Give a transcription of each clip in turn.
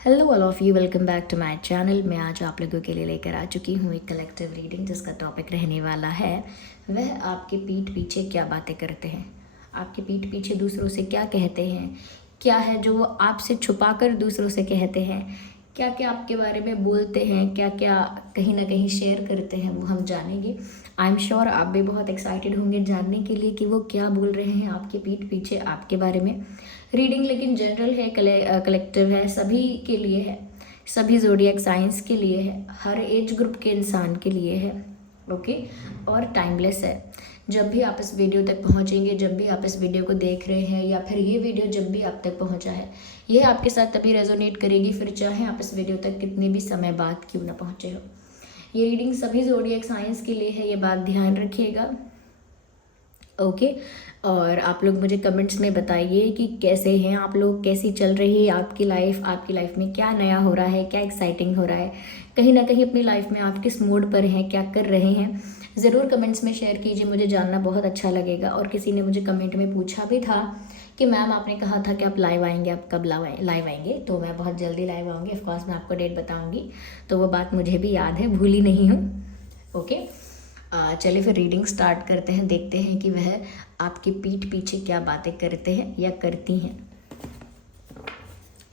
Hello all of you, welcome back to my channel. मैं आज आप लोगों के लिए लेकर आ चुकी हूँ एक कलेक्टिव रीडिंग जिसका टॉपिक रहने वाला है वह आपके पीठ पीछे क्या बातें करते हैं, आपके पीठ पीछे दूसरों से क्या कहते हैं, क्या है जो वो आपसे छुपा कर दूसरों से कहते हैं, क्या क्या आपके बारे में बोलते हैं, क्या क्या कहीं ना कहीं शेयर करते हैं, वो हम जानेंगे। आई एम श्योर आप भी बहुत एक्साइटेड होंगे जानने के लिए कि वो क्या बोल रहे हैं आपके पीठ पीछे आपके बारे में। रीडिंग लेकिन जनरल है, कलेक्टिव है, सभी के लिए है, सभी ज़ोडिएक साइंस के लिए है, हर एज ग्रुप के इंसान के लिए है। ओके, और टाइमलेस है। जब भी आप इस वीडियो तक पहुंचेंगे, जब भी आप इस वीडियो को देख रहे हैं या फिर ये वीडियो जब भी आप तक पहुंचा है, ये आपके साथ तभी रेजोनेट करेगी, फिर चाहे आप इस वीडियो तक कितने भी समय बाद क्यों ना पहुंचे हो। ये रीडिंग सभी ज़ोडिएक साइंस के लिए है, ये बात ध्यान रखिएगा। ओके, और आप लोग मुझे कमेंट्स में बताइए कि कैसे हैं आप लोग, कैसी चल रही है आपकी लाइफ में क्या नया हो रहा है, क्या एक्साइटिंग हो रहा है, कहीं ना कहीं अपनी लाइफ में आप किस मूड पर हैं, क्या कर रहे हैं। ज़रूर कमेंट्स में शेयर कीजिए, मुझे जानना बहुत अच्छा लगेगा। और किसी ने मुझे कमेंट में पूछा भी था कि मैम आपने कहा था कि आप लाइव आएंगे, आप कब लाइव आएंगे। तो मैं बहुत जल्दी लाइव आऊँगी, ऑफकोर्स मैं आपको डेट बताऊँगी। तो वो बात मुझे भी याद है, भूली नहीं हूँ। ओके, चलिए फिर रीडिंग स्टार्ट करते हैं, देखते हैं कि वह आपके पीठ पीछे क्या बातें करते हैं या करती हैं।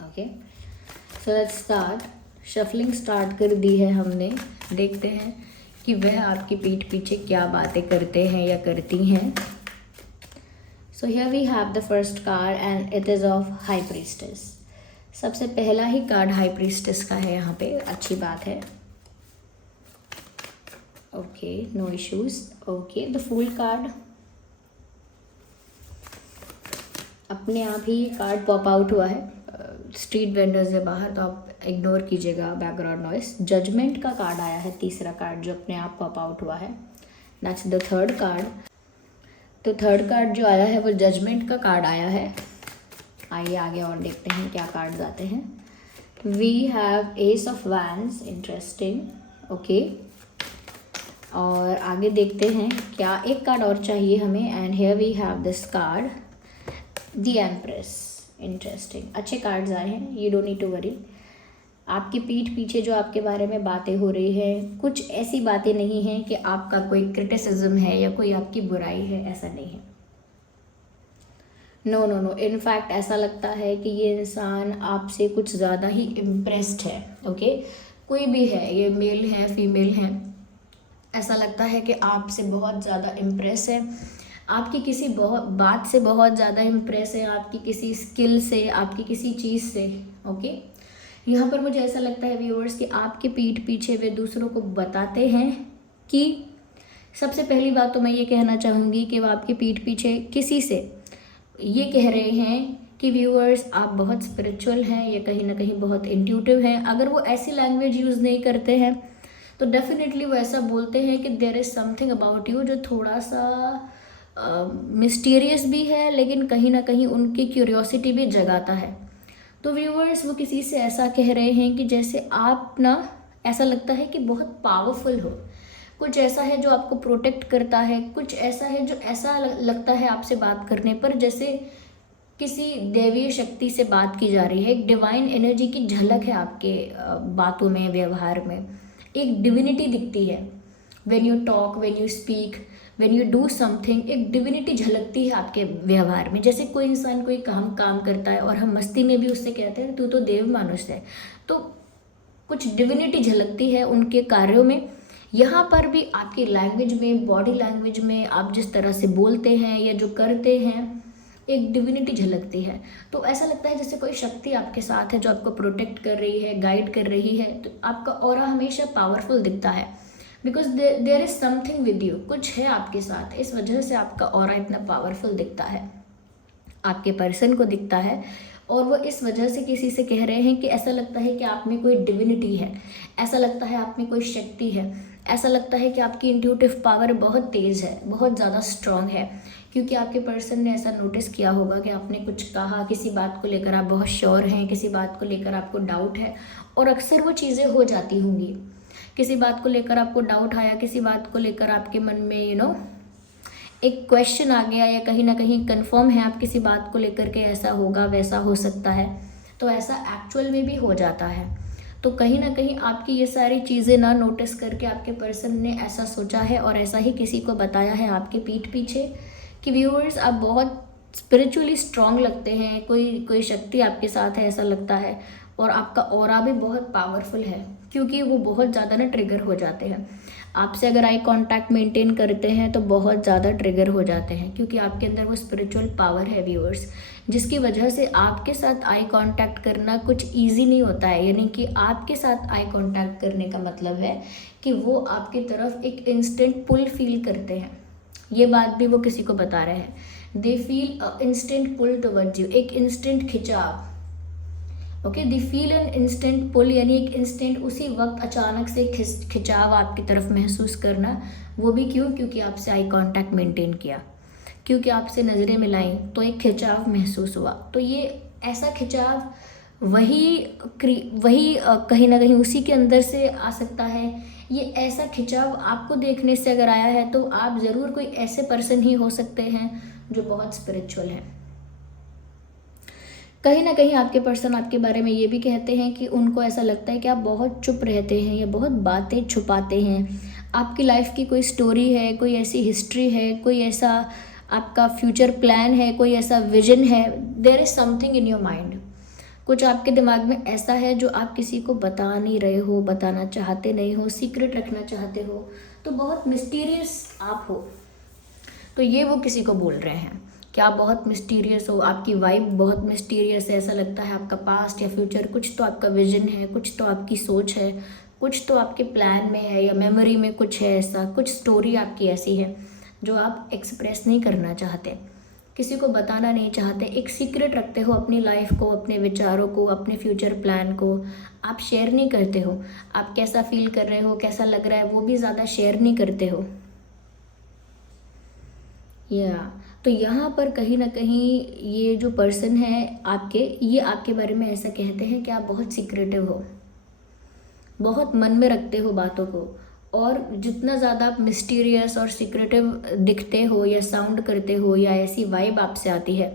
Okay, so let's start. Shuffling start कर दी है हमने, देखते हैं कि वह आपकी पीठ पीछे क्या बातें करते हैं या करती हैं। So here we have the first card and it is of high priestess. सबसे पहला ही कार्ड हाई प्रीस्टेस का है यहाँ पे, अच्छी बात है। Okay, no issues. Okay, the fool card, अपने आप ही कार्ड पॉप आउट हुआ है। स्ट्रीट वेंडर्स है बाहर, तो आप इग्नोर कीजिएगा बैकग्राउंड नॉइस। जजमेंट का कार्ड आया है, तीसरा कार्ड जो अपने आप पॉप आउट हुआ है। That's the third card. तो थर्ड कार्ड जो आया है वो जजमेंट का कार्ड आया है। आइए आगे और देखते हैं क्या कार्ड्स आते हैं। We have ace of wands, interesting. Okay, और आगे देखते हैं क्या, एक कार्ड और चाहिए हमें। And here we have this card, the empress, interesting. अच्छे कार्ड्स आए हैं, you don't need to worry. आपकी पीठ पीछे जो आपके बारे में बातें हो रही है, कुछ ऐसी बातें नहीं हैं कि आपका कोई क्रिटिसिज्म है या कोई आपकी बुराई है, ऐसा नहीं है। नो नो नो, इनफैक्ट ऐसा लगता है कि ये इंसान आपसे कुछ ज़्यादा ही इम्प्रेस्ड है। ओके, कोई भी है, ये मेल है फीमेल है, ऐसा लगता है कि आपसे बहुत ज़्यादा इम्प्रेस है, आपकी किसी बहुत बात से बहुत ज़्यादा इम्प्रेस है, आपकी किसी स्किल से, आपकी किसी चीज़ से। ओके, यहाँ पर मुझे ऐसा लगता है व्यूअर्स कि आपके पीठ पीछे वे दूसरों को बताते हैं कि, सबसे पहली बात तो मैं ये कहना चाहूँगी कि वो आपके पीठ पीछे किसी से ये कह रहे हैं कि व्यूअर्स आप बहुत स्पिरिचुअल हैं या कहीं ना कहीं बहुत इंट्यूटिव हैं। अगर वो ऐसी लैंग्वेज यूज़ नहीं करते हैं तो डेफिनेटली वो ऐसा बोलते हैं कि there is something about you जो थोड़ा सा मिस्टीरियस भी है, लेकिन कहीं ना कहीं उनकी क्यूरियोसिटी भी जगाता है। तो व्यूअर्स वो किसी से ऐसा कह रहे हैं कि जैसे आप ना, ऐसा लगता है कि बहुत पावरफुल हो, कुछ ऐसा है जो आपको प्रोटेक्ट करता है, कुछ ऐसा है जो ऐसा लगता है आपसे बात करने पर जैसे किसी दैवीय शक्ति से बात की जा रही है। एक डिवाइन एनर्जी की झलक है आपके बातों में, व्यवहार में, एक डिविनिटी दिखती है। When you talk, when you speak, when you do something, एक डिविनिटी झलकती है आपके व्यवहार में। जैसे कोई इंसान कोई काम करता है और हम मस्ती में भी उससे कहते हैं तू तो देव मानुष है, तो कुछ डिविनिटी झलकती है उनके कार्यों में। यहाँ पर भी आपकी लैंग्वेज में, बॉडी लैंग्वेज में, आप जिस तरह से बोलते हैं या जो करते हैं, एक डिविनिटी झलकती है। तो ऐसा लगता है जैसे कोई शक्ति आपके साथ है जो आपको प्रोटेक्ट कर रही है, गाइड कर रही है। तो आपका ऑरा हमेशा पावरफुल दिखता है, because there is something with you, कुछ है आपके साथ, इस वजह से आपका ऑरा इतना पावरफुल दिखता है, आपके पर्सन को दिखता है। और वो इस वजह से किसी से कह रहे हैं कि ऐसा लगता है कि आप में कोई डिविनिटी है, ऐसा लगता है आप में कोई शक्ति है, ऐसा लगता है कि आपकी इंट्यूटिव पावर बहुत तेज़ है, बहुत ज़्यादा स्ट्रांग है। क्योंकि आपके पर्सन ने ऐसा नोटिस किया होगा कि आपने कुछ कहा, किसी बात को लेकर आप बहुत श्योर हैं, किसी बात को लेकर आपको डाउट है, और अक्सर वो चीज़ें हो जाती होंगी। किसी बात को लेकर आपको डाउट आया, किसी बात को लेकर आपके मन में एक क्वेश्चन आ गया, या कहीं ना कहीं कंफर्म है आप किसी बात को लेकर के ऐसा होगा वैसा हो सकता है। तो ऐसा एक्चुअल में भी हो जाता है। तो कहीं ना कहीं आपकी ये सारी चीज़ें ना नोटिस करके आपके पर्सन ने ऐसा सोचा है और ऐसा ही किसी को बताया है आपके पीठ पीछे कि व्यूअर्स आप बहुत स्पिरिचुअली स्ट्रांग लगते हैं, कोई शक्ति आपके साथ है ऐसा लगता है, और आपका ऑरा भी बहुत पावरफुल है, क्योंकि वो बहुत ज़्यादा ना ट्रिगर हो जाते हैं आपसे। अगर आई कांटेक्ट मेंटेन करते हैं तो बहुत ज़्यादा ट्रिगर हो जाते हैं, क्योंकि आपके अंदर वो स्पिरिचुअल पावर है व्यूअर्स, जिसकी वजह से आपके साथ आई कांटेक्ट करना कुछ इजी नहीं होता है। यानी कि आपके साथ आई कांटेक्ट करने का मतलब है कि वो आपकी तरफ एक इंस्टेंट पुल फील करते हैं। ये बात भी वो किसी को बता रहे हैं, they feel instant pull towards you, एक इंस्टेंट खिंचाव। Okay, they feel an instant pull, यानी एक इंस्टेंट उसी वक्त अचानक से खिंचाव आपकी तरफ महसूस करना। वो भी क्यों? क्योंकि आपसे आई कांटेक्ट मेंटेन किया, क्योंकि आपसे नज़रें मिलाई तो एक खिंचाव महसूस हुआ। तो ये ऐसा खिंचाव वही कहीं ना कहीं उसी के अंदर से आ सकता है। ये ऐसा खिंचाव आपको देखने से अगर आया है तो आप ज़रूर कोई ऐसे पर्सन ही हो सकते हैं जो बहुत स्पिरिचुअल हैं। कहीं ना कहीं आपके पर्सन आपके बारे में ये भी कहते हैं कि उनको ऐसा लगता है कि आप बहुत चुप रहते हैं या बहुत बातें छुपाते हैं। आपकी लाइफ की कोई स्टोरी है, कोई ऐसी हिस्ट्री है, कोई ऐसा आपका फ्यूचर प्लान है, कोई ऐसा विजन है, there is something in your mind. कुछ आपके दिमाग में ऐसा है जो आप किसी को बता नहीं रहे हो, बताना चाहते नहीं हो, सीक्रेट रखना चाहते हो, तो बहुत मिस्टीरियस आप हो। तो ये वो किसी को बोल रहे हैं कि आप बहुत मिस्टीरियस हो, आपकी वाइब बहुत मिस्टीरियस है। ऐसा लगता है आपका पास्ट या फ्यूचर, कुछ तो आपका विजन है, कुछ तो आपकी सोच है, कुछ तो आपके प्लान में है या मेमोरी में कुछ है, ऐसा कुछ स्टोरी आपकी ऐसी है जो आप एक्सप्रेस नहीं करना चाहते, किसी को बताना नहीं चाहते, एक सीक्रेट रखते हो अपनी लाइफ को, अपने विचारों को, अपने फ्यूचर प्लान को आप शेयर नहीं करते हो। आप कैसा फील कर रहे हो, कैसा लग रहा है, वो भी ज़्यादा शेयर नहीं करते हो। तो यहाँ पर कहीं ना कहीं ये जो पर्सन है आपके, ये आपके बारे में ऐसा कहते हैं कि आप बहुत सीक्रेटिव हो, बहुत मन में रखते हो बातों को, और जितना ज़्यादा आप मिस्टीरियस और सीक्रेटिव दिखते हो या साउंड करते हो या ऐसी वाइब आपसे आती है,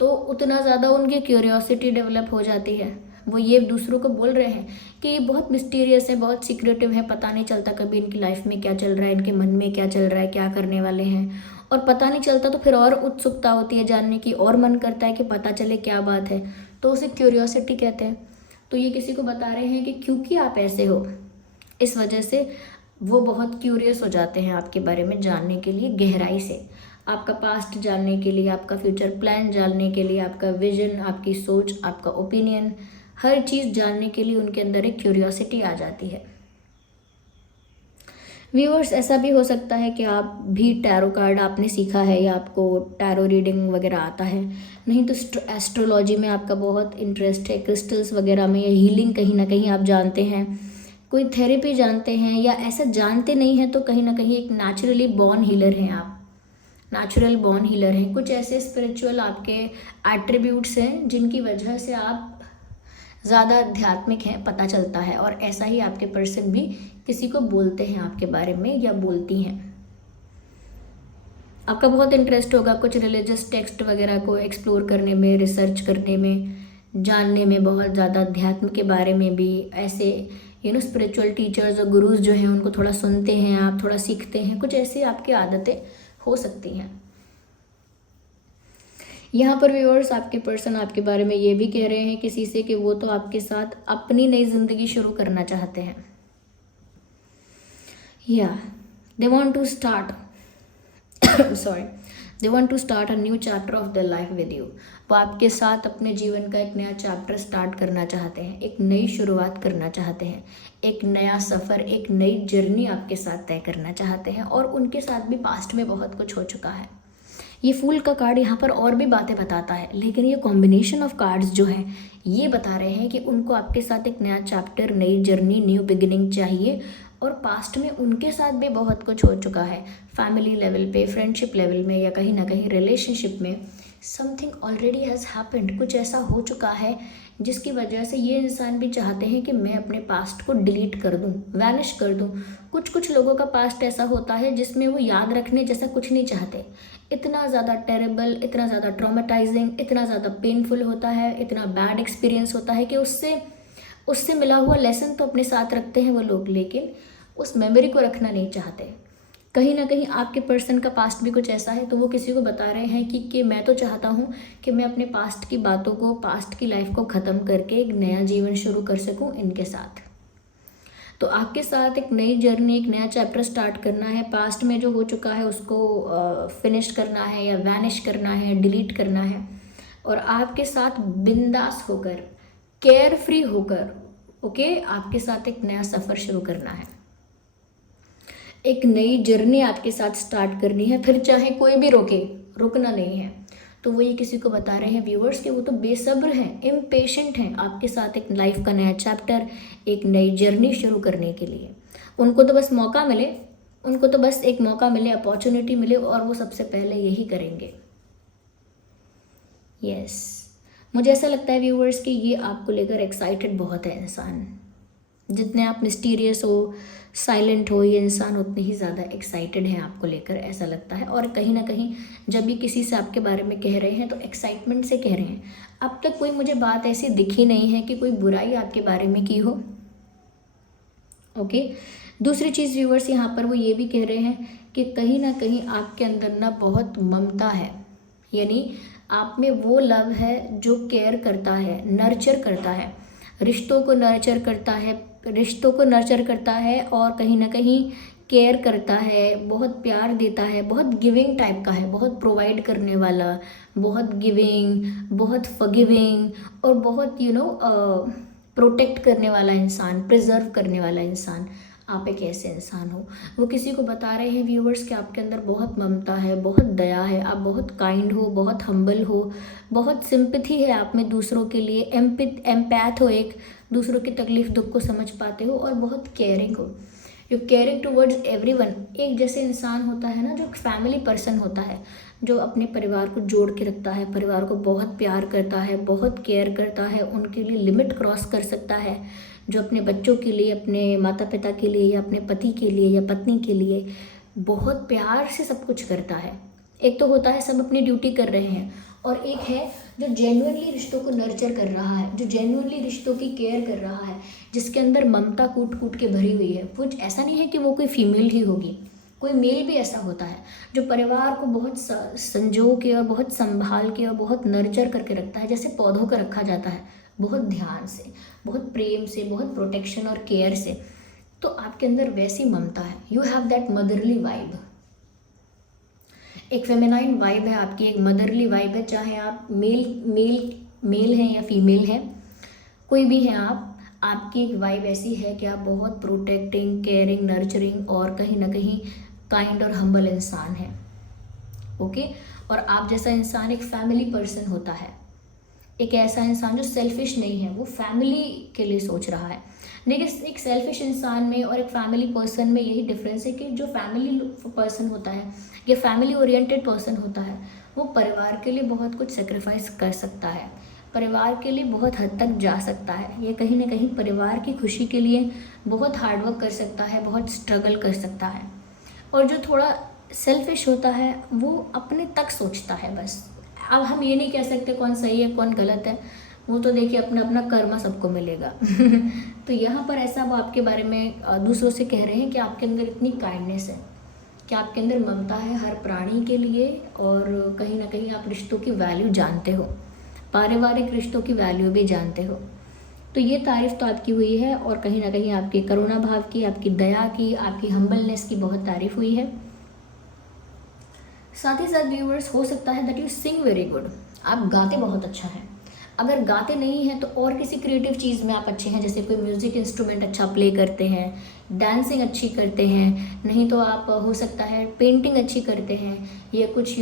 तो उतना ज़्यादा उनकी क्यूरियोसिटी डेवलप हो जाती है। वो ये दूसरों को बोल रहे हैं कि ये बहुत मिस्टीरियस है, बहुत सीक्रेटिव है, पता नहीं चलता कभी इनकी लाइफ में क्या चल रहा है, इनके मन में क्या चल रहा है, क्या करने वाले हैं, और पता नहीं चलता तो फिर और उत्सुकता होती है जानने की, और मन करता है कि पता चले क्या बात है, तो उसे क्यूरियोसिटी कहते हैं। तो ये किसी को बता रहे हैं कि क्योंकि आप ऐसे हो, इस वजह से वो बहुत क्यूरियस हो जाते हैं आपके बारे में जानने के लिए, गहराई से आपका पास्ट जानने के लिए, आपका फ्यूचर प्लान जानने के लिए, आपका विजन, आपकी सोच, आपका ओपिनियन, हर चीज़ जानने के लिए उनके अंदर एक क्यूरियोसिटी आ जाती है। व्यूअर्स, ऐसा भी हो सकता है कि आप भी टैरो कार्ड आपने सीखा है या आपको टैरो रीडिंग वगैरह आता है, नहीं तो एस्ट्रोलॉजी में आपका बहुत इंटरेस्ट है, क्रिस्टल्स वगैरह में, या हीलिंग कहीं ना कहीं आप जानते हैं, कोई थेरेपी जानते हैं, या ऐसा जानते नहीं हैं तो कहीं ना कहीं एक नेचुरली बॉर्न हीलर हैं आप, नेचुरल बॉर्न हीलर हैं। कुछ ऐसे स्पिरिचुअल आपके एट्रीब्यूट्स हैं जिनकी वजह से आप ज़्यादा आध्यात्मिक हैं, पता चलता है, और ऐसा ही आपके पर्सन भी किसी को बोलते हैं आपके बारे में या बोलती हैं। आपका बहुत इंटरेस्ट होगा कुछ रिलीजियस टेक्स्ट वगैरह को एक्सप्लोर करने में, रिसर्च करने में, जानने में, बहुत ज़्यादा अध्यात्म के बारे में भी। ऐसे स्पिरिचुअल टीचर्स और गुरुज जो हैं उनको थोड़ा सुनते हैं आप, थोड़ा सीखते हैं, कुछ ऐसी आपकी आदतें हो सकती हैं। यहाँ पर व्यूअर्स, आपके पर्सन आपके बारे में ये भी कह रहे हैं किसी से कि वो तो आपके साथ अपनी नई ज़िंदगी शुरू करना चाहते हैं, या they want to start they want to start a new chapter of the life with you. वो आपके साथ अपने जीवन का एक नया चैप्टर स्टार्ट करना चाहते हैं, एक नई शुरुआत करना चाहते हैं, एक नया सफ़र, एक नई जर्नी आपके साथ तय करना चाहते हैं, और उनके साथ भी पास्ट में बहुत कुछ हो चुका है। ये फूल का कार्ड यहाँ पर और भी बातें बताता है, लेकिन ये कॉम्बिनेशन ऑफ कार्ड्स जो है ये बता रहे हैं कि उनको आपके साथ एक नया चैप्टर, नई जर्नी, न्यू बिगिनिंग चाहिए, और पास्ट में उनके साथ भी बहुत कुछ हो चुका है, फैमिली लेवल पे, फ्रेंडशिप लेवल में, या कहीं ना कहीं रिलेशनशिप में समथिंग ऑलरेडी हैज़ हैपेंड, कुछ ऐसा हो चुका है जिसकी वजह से ये इंसान भी चाहते हैं कि मैं अपने पास्ट को डिलीट कर दूं, वैनिश कर दूं। कुछ कुछ लोगों का पास्ट ऐसा होता है जिसमें वो याद रखने जैसा कुछ नहीं चाहते। इतना ज़्यादा टेरेबल, इतना ज़्यादा ट्रॉमेटाइजिंग, इतना ज़्यादा पेनफुल होता है, इतना बैड एक्सपीरियंस होता है कि उससे उससे मिला हुआ लेसन तो अपने साथ रखते हैं वो लोग, लेकिन उस मेमोरी को रखना नहीं चाहते। कहीं ना कहीं आपके पर्सन का पास्ट भी कुछ ऐसा है, तो वो किसी को बता रहे हैं कि मैं तो चाहता हूँ कि मैं अपने पास्ट की बातों को, पास्ट की लाइफ को ख़त्म करके एक नया जीवन शुरू कर सकूँ इनके साथ। तो आपके साथ एक नई जर्नी, एक नया चैप्टर स्टार्ट करना है। पास्ट में जो हो चुका है उसको फिनिश करना है या वैनिश करना है, डिलीट करना है, और आपके साथ बिंदास होकर, केयर फ्री होकर, ओके, आपके साथ एक नया सफ़र शुरू करना है, एक नई जर्नी आपके साथ स्टार्ट करनी है। फिर चाहे कोई भी रोके, रुकना नहीं है। तो वो ये किसी को बता रहे हैं व्यूअर्स कि वो तो बेसब्र हैं, इम्पेशेंट हैं आपके साथ एक लाइफ का नया चैप्टर, एक नई जर्नी शुरू करने के लिए। उनको तो बस मौका मिले, उनको तो बस एक मौका मिले, अपॉर्चुनिटी मिले, और वो सबसे पहले यही करेंगे। यस, मुझे ऐसा लगता है व्यूअर्स कि ये आपको लेकर एक्साइटेड बहुत है इंसान। जितने आप मिस्टीरियस हो, साइलेंट हो, ये इंसान उतने ही ज़्यादा एक्साइटेड हैं आपको लेकर, ऐसा लगता है। और कहीं ना कहीं जब भी किसी से आपके बारे में कह रहे हैं तो एक्साइटमेंट से कह रहे हैं। अब तक कोई मुझे बात ऐसी दिखी नहीं है कि कोई बुराई आपके बारे में की हो, ओके। दूसरी चीज़ व्यूअर्स यहाँ पर वो ये भी कह रहे हैं कि कहीं ना कहीं आपके अंदर ना बहुत ममता है, यानी आप में वो लव है जो केयर करता है, नर्चर करता है, रिश्तों को नर्चर करता है, रिश्तों को नर्चर करता है, और कहीं ना कहीं केयर करता है, बहुत प्यार देता है, बहुत गिविंग टाइप का है, बहुत प्रोवाइड करने वाला, बहुत गिविंग, बहुत फॉरगिविंग, और बहुत प्रोटेक्ट करने वाला इंसान, प्रिजर्व करने वाला इंसान। आप एक ऐसे इंसान हो। वो किसी को बता रहे हैं व्यूअर्स कि आपके अंदर बहुत ममता है, बहुत दया है, आप बहुत काइंड हो, बहुत हम्बल हो, बहुत सिंपैथी है आप में दूसरों के लिए, एम्पैथ हो, एक दूसरों की तकलीफ दुख को समझ पाते हो, और बहुत केयरिंग हो। You caring towards everyone. एक जैसे इंसान होता है ना जो फैमिली पर्सन होता है, जो अपने परिवार को जोड़ के रखता है, परिवार को बहुत प्यार करता है, बहुत केयर करता है, उनके लिए लिमिट क्रॉस कर सकता है, जो अपने बच्चों के लिए, अपने माता पिता के लिए, या अपने पति के लिए या पत्नी के लिए बहुत प्यार से सब कुछ करता है। एक तो होता है सब अपनी ड्यूटी कर रहे हैं, और एक है जो जेन्युइनली रिश्तों को नर्चर कर रहा है, जो जेन्युइनली रिश्तों की केयर कर रहा है, जिसके अंदर ममता कूट कूट के भरी हुई है। कुछ ऐसा नहीं है कि वो कोई फीमेल ही होगी, कोई मेल भी ऐसा होता है जो परिवार को बहुत संजो के और बहुत संभाल के और बहुत नर्चर करके रखता है, जैसे पौधों का रखा जाता है, बहुत ध्यान से, बहुत प्रेम से, बहुत प्रोटेक्शन और केयर से। तो आपके अंदर वैसी ममता है, you have that motherly vibe, एक फेमिनाइन वाइब है आपकी, एक मदरली वाइब है। चाहे आप मेल हैं या फीमेल हैं, कोई भी हैं आप, आपकी एक वाइब ऐसी है कि आप बहुत प्रोटेक्टिंग, केयरिंग, नर्चरिंग और कहीं ना कहीं काइंड और हम्बल इंसान हैं, ओके। और आप जैसा इंसान एक फैमिली पर्सन होता है, एक ऐसा इंसान जो सेल्फिश नहीं है, वो फैमिली के लिए सोच रहा है। लेकिन एक सेल्फिश इंसान में और एक फैमिली पर्सन में यही डिफरेंस है कि जो फैमिली पर्सन होता है या फैमिली ओरिएंटेड पर्सन होता है, वो परिवार के लिए बहुत कुछ सेक्रीफाइस कर सकता है, परिवार के लिए बहुत हद तक जा सकता है, ये कहीं ना कहीं परिवार की खुशी के लिए बहुत हार्डवर्क कर सकता है, बहुत स्ट्रगल कर सकता है। और जो थोड़ा सेल्फिश होता है वो अपने तक सोचता है बस। अब हम ये नहीं कह सकते कौन सही है कौन गलत है, वो तो देखिए अपना अपना कर्म सबको मिलेगा। तो यहाँ पर ऐसा वो आपके बारे में दूसरों से कह रहे हैं कि आपके अंदर इतनी काइंडनेस है, कि आपके अंदर ममता है हर प्राणी के लिए, और कहीं ना कहीं आप रिश्तों की वैल्यू जानते हो, पारिवारिक रिश्तों की वैल्यू भी जानते हो। तो ये तारीफ़ तो आपकी हुई है, और कहीं ना कहीं आपके करुणा भाव की, आपकी दया की, आपकी हम्बलनेस की बहुत तारीफ़ हुई है। साथ ही साथ व्यूअर्स, हो सकता है that you sing very good, आप गाते बहुत अच्छा हैं। अगर गाते नहीं हैं तो और किसी क्रिएटिव चीज़ में आप अच्छे हैं, जैसे कोई म्यूज़िक इंस्ट्रूमेंट अच्छा प्ले करते हैं, डांसिंग अच्छी करते हैं, नहीं तो आप हो सकता है पेंटिंग अच्छी करते हैं, या कुछ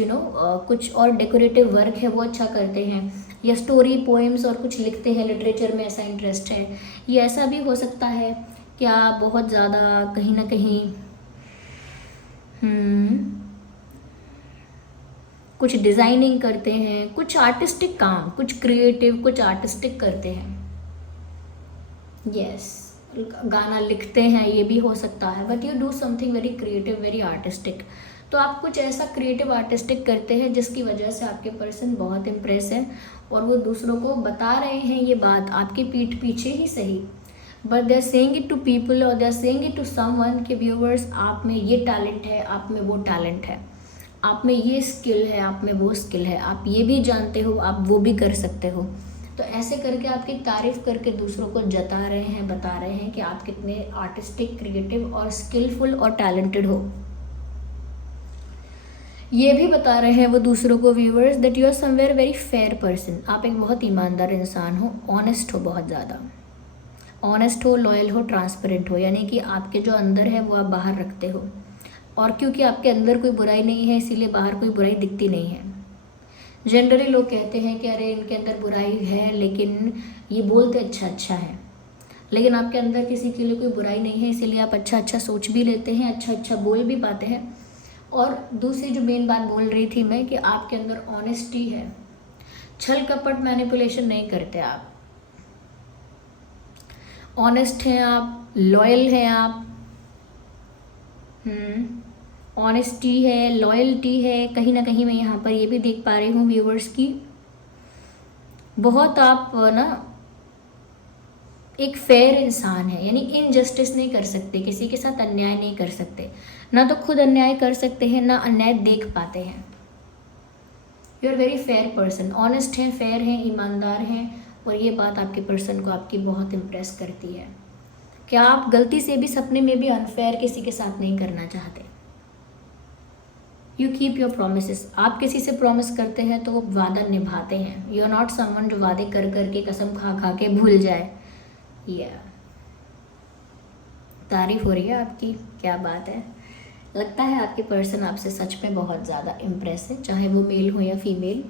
कुछ और डेकोरेटिव वर्क है वो अच्छा करते हैं, या स्टोरी पोएम्स और कुछ लिखते हैं, लिटरेचर में ऐसा इंटरेस्ट है। ये ऐसा भी हो सकता है कि आप बहुत ज़्यादा कहीं ना कहीं कुछ डिज़ाइनिंग करते हैं, कुछ आर्टिस्टिक काम, कुछ क्रिएटिव, कुछ आर्टिस्टिक करते हैं। यस, गाना लिखते हैं, ये भी हो सकता है, but you do something very creative, very artistic. तो आप कुछ ऐसा क्रिएटिव आर्टिस्टिक करते हैं जिसकी वजह से आपके पर्सन बहुत इम्प्रेस है और वो दूसरों को बता रहे हैं ये बात आपकी पीठ पीछे ही सही, but they are saying it to people और they are saying it to someone कि व्यूअर्स आप में ये टैलेंट है, आप में वो टैलेंट है, आप में ये स्किल है, आप में वो स्किल है, आप ये भी जानते हो, आप वो भी कर सकते हो। तो ऐसे करके आपकी तारीफ करके दूसरों को जता रहे हैं, बता रहे हैं कि आप कितने आर्टिस्टिक, क्रिएटिव और स्किलफुल और टैलेंटेड हो। ये भी बता रहे हैं वो दूसरों को viewers that you are somewhere very fair person. आप एक बहुत ईमानदार इंसान हो, ऑनेस्ट हो, बहुत ज़्यादा ऑनेस्ट हो, लॉयल हो, ट्रांसपेरेंट हो, यानी कि आपके जो अंदर है वो आप बाहर रखते हो। और क्योंकि आपके अंदर कोई बुराई नहीं है इसीलिए बाहर कोई बुराई दिखती नहीं है। जनरली लोग कहते हैं कि अरे इनके अंदर बुराई है लेकिन ये बोलते अच्छा अच्छा है, लेकिन आपके अंदर किसी के लिए कोई बुराई नहीं है इसीलिए आप अच्छा अच्छा सोच भी लेते हैं, अच्छा अच्छा बोल भी पाते हैं। और दूसरी जो मेन बात बोल रही थी मैं कि आपके अंदर ऑनेस्टी है, छल कपट मैनिपुलेशन नहीं करते आप, ऑनेस्ट हैं आप, लॉयल हैं आप। ऑनेस्टी है, लॉयल्टी है, कहीं ना कहीं मैं यहाँ पर ये भी देख पा रही हूँ व्यूवर्स की बहुत आप ना एक फेयर इंसान है, यानी इनजस्टिस नहीं कर सकते, किसी के साथ अन्याय नहीं कर सकते, ना तो खुद अन्याय कर सकते हैं ना अन्याय देख पाते हैं। You are very fair person, honest हैं, फेयर हैं, ईमानदार हैं और ये बात आपके पर्सन को आपकी बहुत इम्प्रेस करती है। क्या आप गलती से भी सपने में भी अनफेयर किसी के साथ नहीं करना चाहते। यू कीप योर प्रोमिस, आप किसी से प्रॉमिस करते हैं तो वो वादा निभाते हैं। यू आर नॉट समवन जो वादे कर करके कसम खा खा के भूल जाए। तारीफ हो रही है आपकी, क्या बात है। लगता है आपके पर्सन आपसे सच में बहुत ज़्यादा इम्प्रेस है, चाहे वो मेल हो या फीमेल।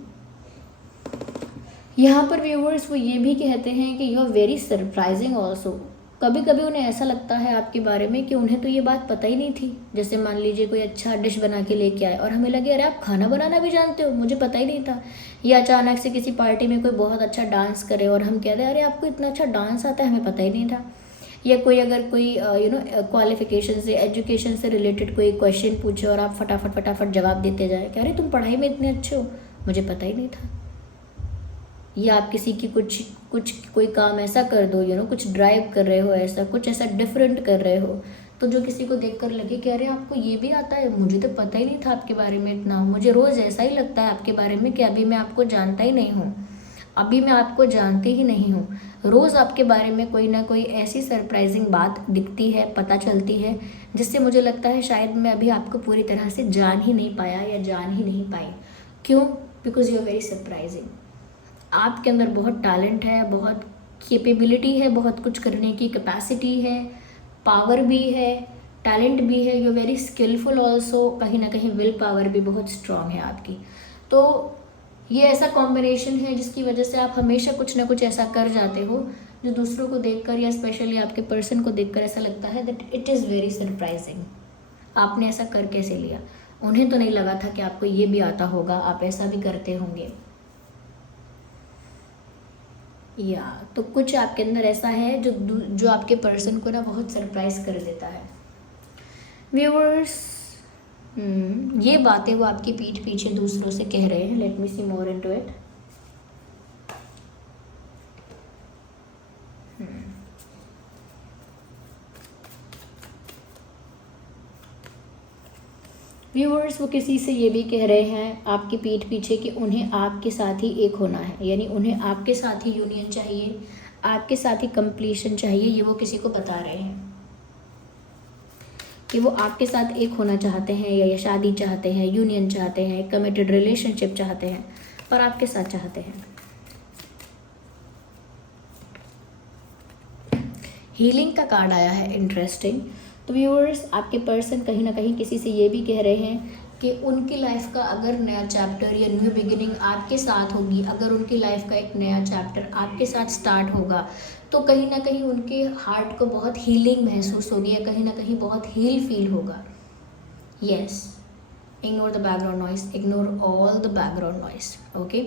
यहाँ पर व्यूअर्स वो ये भी कहते हैं कि you are very surprising also. कभी कभी उन्हें ऐसा लगता है आपके बारे में कि उन्हें तो ये बात पता ही नहीं थी। जैसे मान लीजिए कोई अच्छा डिश बना के लेके आए और हमें लगे अरे आप खाना बनाना भी जानते हो, मुझे पता ही नहीं था। या अचानक से किसी पार्टी में कोई बहुत अच्छा डांस करे और हम कहते हैं अरे आपको इतना अच्छा डांस आता है, हमें पता ही नहीं था। या कोई अगर कोई क्वालिफिकेशन से, एजुकेशन से रिलेटेड कोई क्वेश्चन पूछे और आप फटाफट जवाब देते जाए कि अरे तुम पढ़ाई में इतने अच्छे हो, मुझे पता ही नहीं था। या आप किसी की कुछ कोई काम ऐसा कर दो, कुछ ड्राइव कर रहे हो, ऐसा कुछ ऐसा डिफरेंट कर रहे हो, तो जो किसी को देखकर लगे कि अरे आपको ये भी आता है, मुझे तो पता ही नहीं था आपके बारे में इतना। मुझे रोज़ ऐसा ही लगता है आपके बारे में कि अभी मैं आपको जानता ही नहीं हूँ, अभी मैं आपको जानती ही नहीं हूँ। रोज़ आपके बारे में कोई ना कोई ऐसी सरप्राइजिंग बात दिखती है, पता चलती है, जिससे मुझे लगता है शायद मैं अभी आपको पूरी तरह से जान ही नहीं पाया या जान ही नहीं पाई। क्यों? Because you are very surprising. आपके अंदर बहुत टैलेंट है, बहुत कैपेबिलिटी है, बहुत कुछ करने की कैपेसिटी है, पावर भी है, टैलेंट भी है। You are very skillful also, कहीं ना कहीं विल पावर भी बहुत स्ट्रांग है आपकी। तो ये ऐसा कॉम्बिनेशन है जिसकी वजह से आप हमेशा कुछ ना कुछ ऐसा कर जाते हो जो दूसरों को देखकर या स्पेशली आपके पर्सन को देखकर ऐसा लगता है that it is very surprising. आपने ऐसा कर कैसे लिया? उन्हें तो नहीं लगा था कि आपको ये भी आता होगा, आप ऐसा भी करते होंगे। या तो कुछ आपके अंदर ऐसा है जो आपके पर्सन को ना बहुत सरप्राइज कर देता है। व्यूअर्स ये बातें वो आपकी पीठ पीछे दूसरों से कह रहे हैं। Let me see more into it. Viewers वो किसी से ये भी कह रहे हैं आपकी पीठ पीछे कि उन्हें आपके साथ ही एक होना है, यानी उन्हें आपके साथ ही यूनियन चाहिए, आपके साथ ही कंप्लीशन चाहिए। ये वो किसी को बता रहे हैं कि वो आपके साथ एक होना चाहते हैं, या शादी चाहते हैं, यूनियन चाहते हैं, कमिटेड रिलेशनशिप चाहते हैं, पर आपके साथ चाहते हैं। हीलिंग का कार्ड आया है, इंटरेस्टिंग। तो व्यूअर्स आपके पर्सन कहीं ना कहीं किसी से ये भी कह रहे हैं कि उनकी लाइफ का अगर नया चैप्टर या न्यू बिगिनिंग आपके साथ होगी, अगर उनकी लाइफ का एक नया चैप्टर आपके साथ स्टार्ट होगा, तो कहीं ना कहीं उनके हार्ट को बहुत हीलिंग महसूस होगी, या कहीं ना कहीं बहुत हील फील होगा। Yes, ignore the background noise, ignore all the background noise. Okay,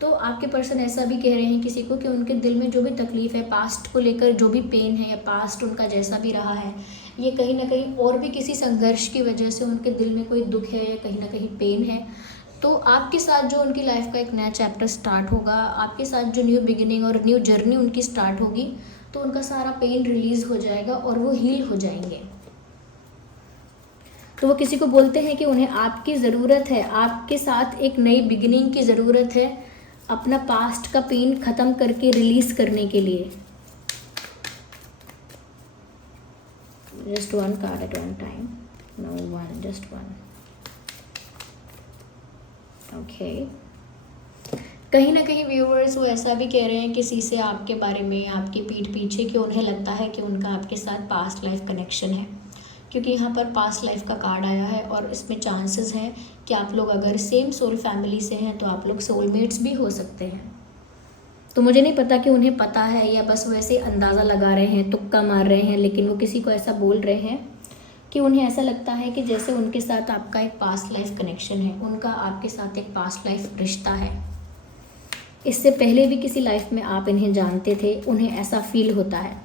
तो आपके पर्सन ऐसा भी कह रहे हैं किसी को कि उनके दिल में जो भी तकलीफ़ है, पास्ट को लेकर जो भी पेन है या पास्ट उनका जैसा भी रहा है, ये कहीं ना कहीं और भी किसी संघर्ष की वजह से उनके दिल में कोई दुख है या कहीं ना कहीं पेन है। तो आपके साथ जो उनकी लाइफ का एक नया चैप्टर स्टार्ट होगा, आपके साथ जो न्यू बिगिनिंग और न्यू जर्नी उनकी स्टार्ट होगी, तो उनका सारा पेन रिलीज़ हो जाएगा और वो हील हो जाएंगे। तो वो किसी को बोलते हैं कि उन्हें आपकी ज़रूरत है, आपके साथ एक नई बिगिनिंग की ज़रूरत है, अपना पास्ट का पेन ख़त्म करके रिलीज़ करने के लिए। Just one card at one time, no one, just one. Okay, कहीं ना कहीं व्यूअर्स वो ऐसा भी कह रहे हैं किसी से आपके बारे में, आपकी पीठ पीछे, कि उन्हें लगता है कि उनका आपके साथ पास्ट लाइफ कनेक्शन है, क्योंकि यहाँ पर पास्ट लाइफ का कार्ड आया है और इसमें चांसेस हैं कि आप लोग अगर सेम सोल फैमिली से हैं तो आप लोग सोलमेट्स भी हो सकते हैं। तो मुझे नहीं पता कि उन्हें पता है या बस वैसे अंदाज़ा लगा रहे हैं, तुक्का मार रहे हैं, लेकिन वो किसी को ऐसा बोल रहे हैं कि उन्हें ऐसा लगता है कि जैसे उनके साथ आपका एक पास्ट लाइफ कनेक्शन है, उनका आपके साथ एक पास्ट लाइफ रिश्ता है। इससे पहले भी किसी लाइफ में आप इन्हें जानते थे, उन्हें ऐसा फील होता है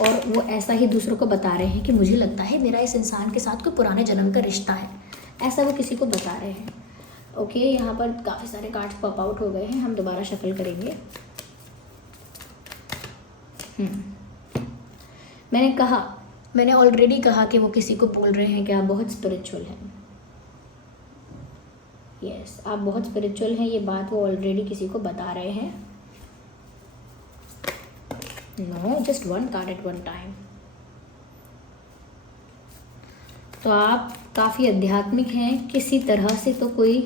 और वो ऐसा ही दूसरों को बता रहे हैं कि मुझे लगता है मेरा इस इंसान के साथ कोई पुराने जन्म का रिश्ता है, ऐसा वो किसी को बता रहे हैं। ओके, यहाँ पर काफ़ी सारे कार्ड्स पॉप आउट हो गए हैं, हम दोबारा शफल करेंगे। मैंने ऑलरेडी कहा कि वो किसी को बोल रहे हैं कि आप बहुत स्पिरिचुअल हैं। यस, आप बहुत स्पिरिचुअल हैं, ये बात वो ऑलरेडी किसी को बता रहे हैं। No, just one card at one time. तो आप काफ़ी आध्यात्मिक हैं किसी तरह से, तो कोई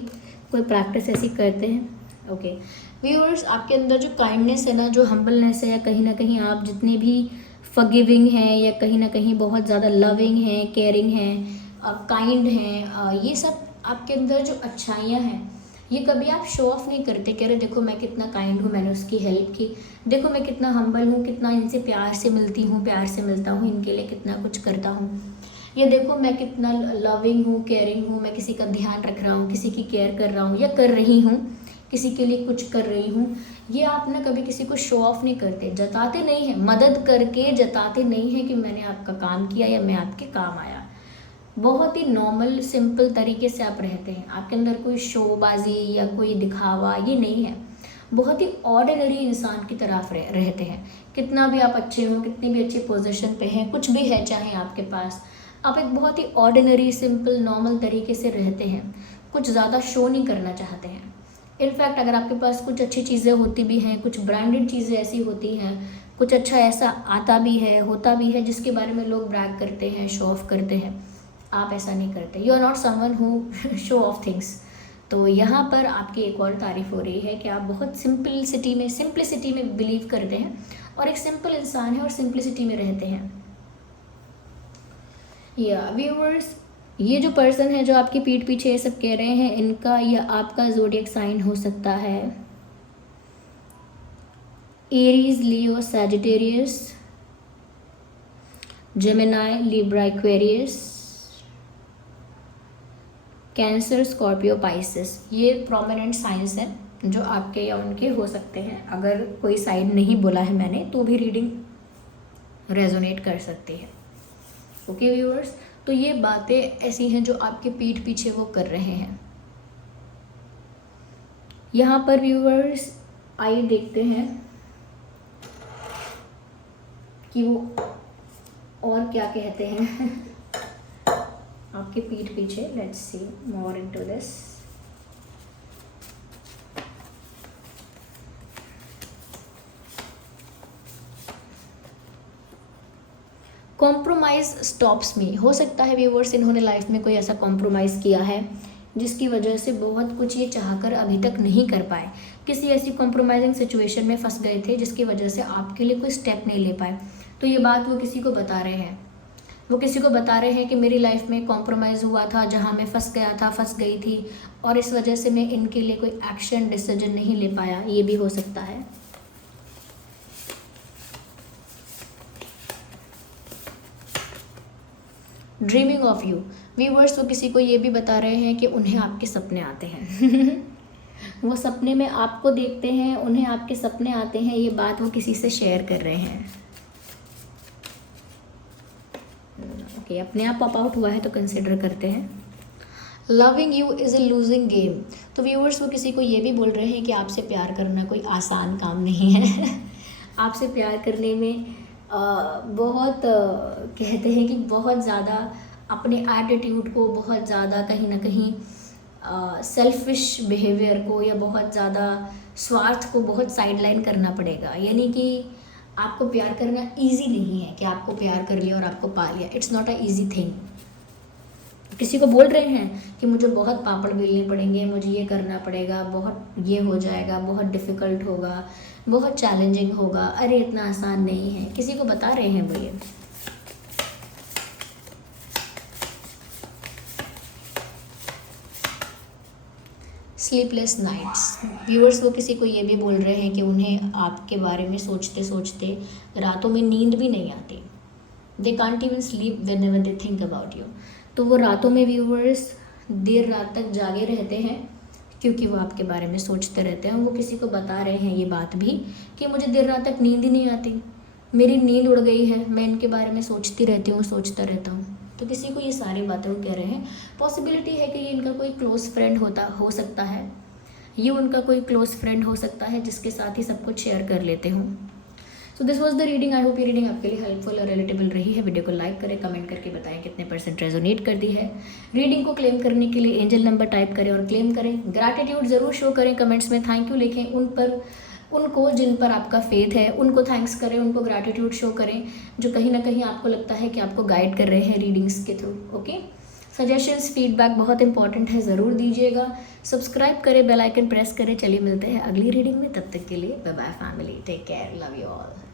प्रैक्टिस ऐसी करते हैं। ओके व्यूअर्स, आपके अंदर जो काइंडनेस है ना, जो हम्बलनेस है, या कहीं ना कहीं आप जितने भी फॉरगिविंग हैं या कहीं ना कहीं बहुत ज़्यादा लविंग हैं, केयरिंग हैं, काइंड हैं, ये सब आपके अंदर जो अच्छाइयाँ हैं, ये कभी आप शो ऑफ नहीं करते कि अरे देखो मैं कितना काइंड हूँ, मैंने उसकी हेल्प की, देखो मैं कितना हम्बल हूँ, कितना इनसे प्यार से मिलती हूँ, प्यार से मिलता हूँ, इनके लिए कितना कुछ करता हूँ, या देखो मैं कितना लविंग हूँ, केयरिंग हूँ, मैं किसी का ध्यान रख रहा हूँ, किसी की केयर कर रहा हूँ या कर रही हूँ, किसी के लिए कुछ कर रही हूँ। ये आप ना कभी किसी को शो ऑफ नहीं करते, जताते नहीं हैं, मदद करके जताते नहीं हैं कि मैंने आपका काम किया या मैं आपके काम आया। बहुत ही नॉर्मल सिंपल तरीके से आप रहते हैं, आपके अंदर कोई शोबाजी या कोई दिखावा ये नहीं है, बहुत ही ऑर्डिनरी इंसान की तरफ रहते हैं। कितना भी आप अच्छे हो, कितनी भी अच्छी पोजीशन पे हैं, कुछ भी है चाहे आपके पास, आप एक बहुत ही ऑर्डिनरी सिंपल नॉर्मल तरीके से रहते हैं, कुछ ज़्यादा शो नहीं करना चाहते हैं। इनफैक्ट अगर आपके पास कुछ अच्छी चीज़ें होती भी हैं, कुछ ब्रांडेड चीज़ें ऐसी होती हैं, कुछ अच्छा ऐसा आता भी है, होता भी है, जिसके बारे में लोग ब्रैग करते हैं, शो ऑफ करते हैं, आप ऐसा नहीं करते। You are not someone who show off things. तो यहाँ पर आपकी एक और तारीफ़ हो रही है कि आप बहुत सिंप्लिसिटी में बिलीव करते हैं और एक सिंपल इंसान है और सिंप्लिसिटी में रहते हैं। या व्यूअर्स, ये जो पर्सन है जो आपकी पीठ पीछे ये सब कह रहे हैं, इनका या आपका ज़ोडिएक साइन हो सकता है Aries, Leo, Sagittarius, Gemini, Libra, Aquarius, Cancer, Scorpio, Pisces. ये प्रोमिनेंट साइंस हैं जो आपके या उनके हो सकते हैं। अगर कोई साइन नहीं बोला है मैंने तो भी रीडिंग रेजोनेट कर सकती है। ओके व्यूअर्स, तो ये बातें ऐसी हैं जो आपके पीठ पीछे वो कर रहे हैं। यहाँ पर व्यूअर्स आइए देखते हैं कि वो और क्या कहते हैं आपके पीठ पीछे। Let's see more into this. Compromise stops me. हो सकता है व्यूअर्स इन्होंने लाइफ में कोई ऐसा कॉम्प्रोमाइज़ किया है जिसकी वजह से बहुत कुछ ये चाहकर अभी तक नहीं कर पाए। किसी ऐसी कॉम्प्रोमाइजिंग सिचुएशन में फंस गए थे जिसकी वजह से आपके लिए कोई स्टेप नहीं ले पाए। तो ये बात वो किसी को बता रहे हैं, वो किसी को बता रहे हैं कि मेरी लाइफ में कॉम्प्रोमाइज़ हुआ था, जहाँ मैं फंस गया था, फंस गई थी, और इस वजह से मैं इनके लिए कोई एक्शन डिसीजन नहीं ले पाया। ये भी हो सकता है। Dreaming of you. व्यूअर्स वो किसी को ये भी बता रहे हैं कि उन्हें आपके सपने आते हैं वो सपने में आपको देखते हैं, उन्हें आपके सपने आते हैं, ये बात वो किसी से शेयर कर रहे हैं। ओके, अपने आप पॉप आउट हुआ है तो कंसिडर करते हैं। Loving you is a losing game. तो व्यूअर्स वो किसी को ये भी बोल रहे हैं कि आपसे प्यार करना कोई आसान काम नहीं है आपसे प्यार करने में बहुत कहते हैं कि बहुत ज़्यादा अपने एटीट्यूड को, बहुत ज़्यादा कहीं ना कहीं सेल्फिश बिहेवियर को या बहुत ज़्यादा स्वार्थ को बहुत साइडलाइन करना पड़ेगा। यानी कि आपको प्यार करना इजी नहीं है कि आपको प्यार कर लिया और आपको पा लिया। It's not a easy thing. किसी को बोल रहे हैं कि मुझे बहुत पापड़ बेलने पड़ेंगे, मुझे ये करना पड़ेगा, बहुत ये हो जाएगा, बहुत डिफ़िकल्ट होगा, बहुत चैलेंजिंग होगा, अरे इतना आसान नहीं है, किसी को बता रहे हैं वो ये। Sleepless nights. व्यूअर्स वो किसी को ये भी बोल रहे हैं कि उन्हें आपके बारे में सोचते सोचते रातों में नींद भी नहीं आती। They can't even sleep when ever they think about you. तो वो रातों में व्यूअर्स देर रात तक जागे रहते हैं क्योंकि वो आपके बारे में सोचते रहते हैं। वो किसी को बता रहे हैं ये बात भी कि मुझे देर रात तक नींद ही नहीं आती, मेरी नींद उड़ गई है, मैं इनके बारे में सोचती रहती हूँ, सोचता रहता हूँ। तो किसी को ये सारी बातें वो कह रहे हैं। पॉसिबिलिटी है कि ये इनका कोई क्लोज फ्रेंड हो सकता है, ये उनका कोई क्लोज फ्रेंड हो सकता है जिसके साथ ही सब कुछ शेयर कर लेते हों। So this was the reading. I hope ये रीडिंग आपके लिए हेल्पफुल और रिलेटेबल रही है। वीडियो को लाइक करें, कमेंट करके बताएं कितने % रेजोनेट कर दी है। रीडिंग को क्लेम करने के लिए एंजल नंबर टाइप करें और क्लेम करें। ग्रैटिट्यूड ज़रूर शो करें कमेंट्स में, थैंक यू लिखें उनको जिन पर आपका फेथ है, उनको थैंक्स करें, उनको ग्रैटिट्यूड शो करें जो कहीं ना कहीं आपको लगता है कि आपको गाइड कर रहे हैं रीडिंग्स के थ्रू। ओके, सजेशंस, फीडबैक बहुत इंपॉर्टेंट है, ज़रूर दीजिएगा। सब्सक्राइब करें, बेल आइकन प्रेस करें। चलिए मिलते हैं अगली रीडिंग में, तब तक के लिए bye bye family, take care, love you all.